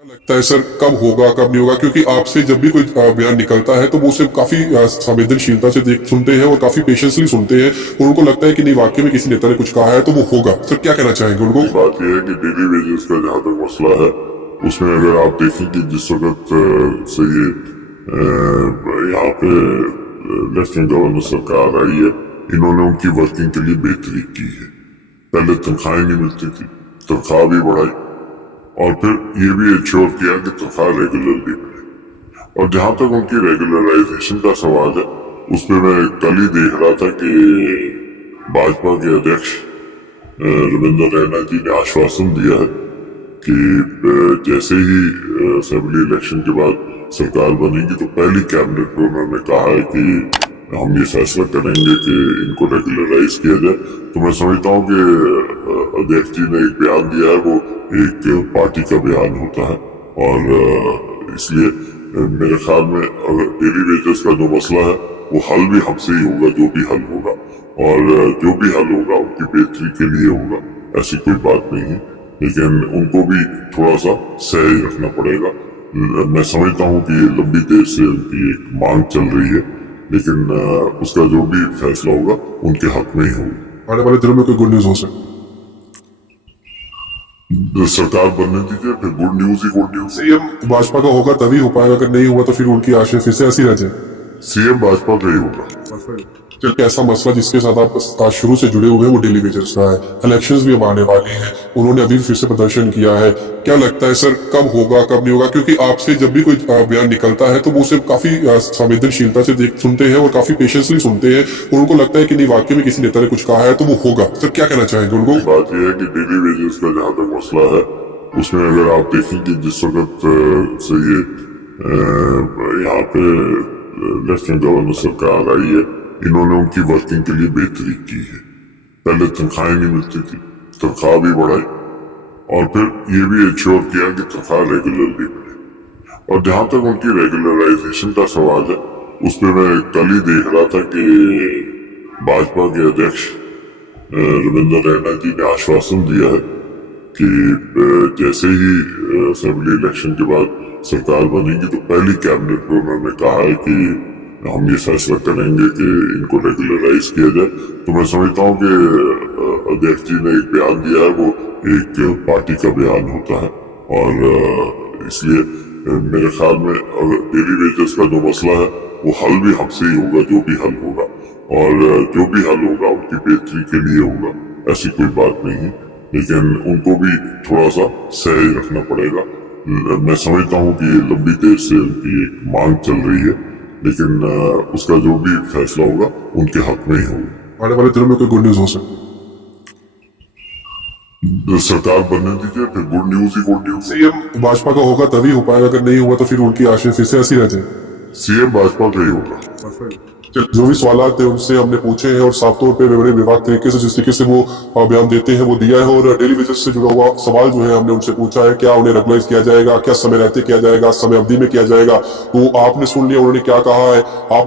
क्या लगता है सर, कब होगा कब नहीं होगा? क्योंकि आपसे जब भी कोई बयान निकलता है तो वो उसे काफी संवेदनशीलता से देख सुनते हैं और काफी पेशेंसली सुनते हैं और उनको लगता है कि नहीं, वाकई में किसी नेता ने कुछ कहा है तो वो होगा। सर क्या कहना चाहेंगे उनको? बात यह है कि डेली वेजेस का जहाँ तक मसला है, उसमें अगर आप देखें कि जिस वक्त से ये यहाँ पे लेफ्टिनेंट गवर्नर सरकार आई है, इन्होंने उनकी वर्किंग के लिए बेहतरी की है। पहले तनख्वाहें नहीं मिलती थी, तनख्वाह भी बढ़ाई और फिर ये भी इंश्योर किया कि तनख्वाह रेगुलरली मिले। और जहां तक उनकी रेगुलराइजेशन का सवाल है, उसमें मैं कल ही देख रहा था कि भाजपा के अध्यक्ष रविंद्र रैना जी ने आश्वासन दिया है कि जैसे ही असेंबली इलेक्शन के बाद सरकार बनेगी तो पहली कैबिनेट में उन्होंने कहा है कि हम ये फैसला करेंगे कि इनको रेगुलराइज किया जाए। तो मैं समझता हूँ कि अध्यक्ष जी ने एक बयान दिया है, वो एक पार्टी का बयान होता है और इसलिए मेरे ख्याल में अगर डेली वेजेस का जो मसला है वो हल भी हमसे ही होगा, जो भी हल होगा, और जो भी हल होगा उनकी बेहतरी के लिए होगा, ऐसी कोई बात नहीं है। लेकिन उनको भी थोड़ा सा सहज रखना पड़ेगा। मैं समझता हूँ कि लंबी देर से उनकी एक मांग चल रही है, लेकिन उसका जो भी फैसला होगा उनके हक में ही होगा। आने वाले दिनों में कोई गुड न्यूज हो सर? सरकार बनने दीजिए, फिर गुड न्यूज ही गुड न्यूज। सीएम भाजपा का होगा तभी हो पाएगा, अगर नहीं हुआ तो फिर उनकी आशय फिर से ऐसी रह जाए। सीएम भाजपा का ही होगा। चलिए, ऐसा मसला जिसके साथ आप आज शुरू से जुड़े हुए हैं वो डेली वेजेस का है। इलेक्शंस भी अब आने वाले हैं, उन्होंने अभी फिर से प्रदर्शन किया है। क्या लगता है सर, कब होगा कब नहीं होगा? क्योंकि आपसे जब भी कोई बयान निकलता है तो वो उसे काफी संवेदनशीलता से देख सुनते हैं और काफी पेशेंसली सुनते हैं और उनको लगता है कि नहीं, वाकई में किसी नेता ने कुछ कहा है तो वो होगा। सर क्या कहना चाहेंगे उनको? बात यह है कि डेली वेजेस का जहाँ तक मसला है, उसमें अगर आप देखें कि जिस वक्त से ये यहाँ पे लेफ्टिनेंट गवर्नर सरकार आई है, इन्होंने उनकी वर्किंग के लिए बेहतरी की है। पहले तनख्वाहें नहीं मिलती थी, तनख्वाह भी बढ़ाई और फिर ये भी इंश्योर किया कि तनख्वाह रेगुलरली मिले। और जहां तक उनकी रेगुलराइजेशन का सवाल है, उसमें मैं कल ही देख रहा था कि भाजपा के अध्यक्ष रविंद्र रैना जी ने आश्वासन दिया है कि जैसे ही असेंबली इलेक्शन के बाद सरकार बनेगी तो पहली कैबिनेट में उन्होंने कहा है कि हम ये फैसला करेंगे कि इनको रेगुलराइज किया जाए। तो मैं समझता हूँ कि अध्यक्ष जी ने एक बयान दिया है, वो एक पार्टी का बयान होता है और इसलिए मेरे ख्याल में अगर डेली वेजेस का जो मसला है वो हल भी हमसे ही होगा, जो भी हल होगा, और जो भी हल होगा उनकी बेहतरी के लिए होगा, ऐसी कोई बात नहीं है। लेकिन उनको भी थोड़ा सा सहज रखना पड़ेगा। मैं समझता हूँ कि लंबी देर से उनकी एक मांग चल रही है, लेकिन उसका जो भी फैसला होगा उनके हक में ही होगा। आने वाले दिनों में कोई गुड न्यूज हो सर? सरकार बनने दीजिए, फिर गुड न्यूज ही गुड न्यूज। सीएम भाजपा का होगा तभी हो पाएगा, अगर नहीं हुआ तो फिर उनकी आशय फिर से ऐसी रह जाए। सीएम भाजपा का ही होगा। जो भी सवाल थे उनसे हमने पूछे हैं और साफ तौर पे बड़े विभाग तरीके से जिस तरीके से वो बयान देते हैं वो दिया है। और डेली बेसिस से जुड़ा हुआ सवाल जो है हमने उनसे पूछा है, क्या उन्हें रेगुलराइज किया जाएगा, क्या समय रहते किया जाएगा, समय अवधि में किया जाएगा, तो आपने सुन लिया उन्होंने क्या कहा है। आप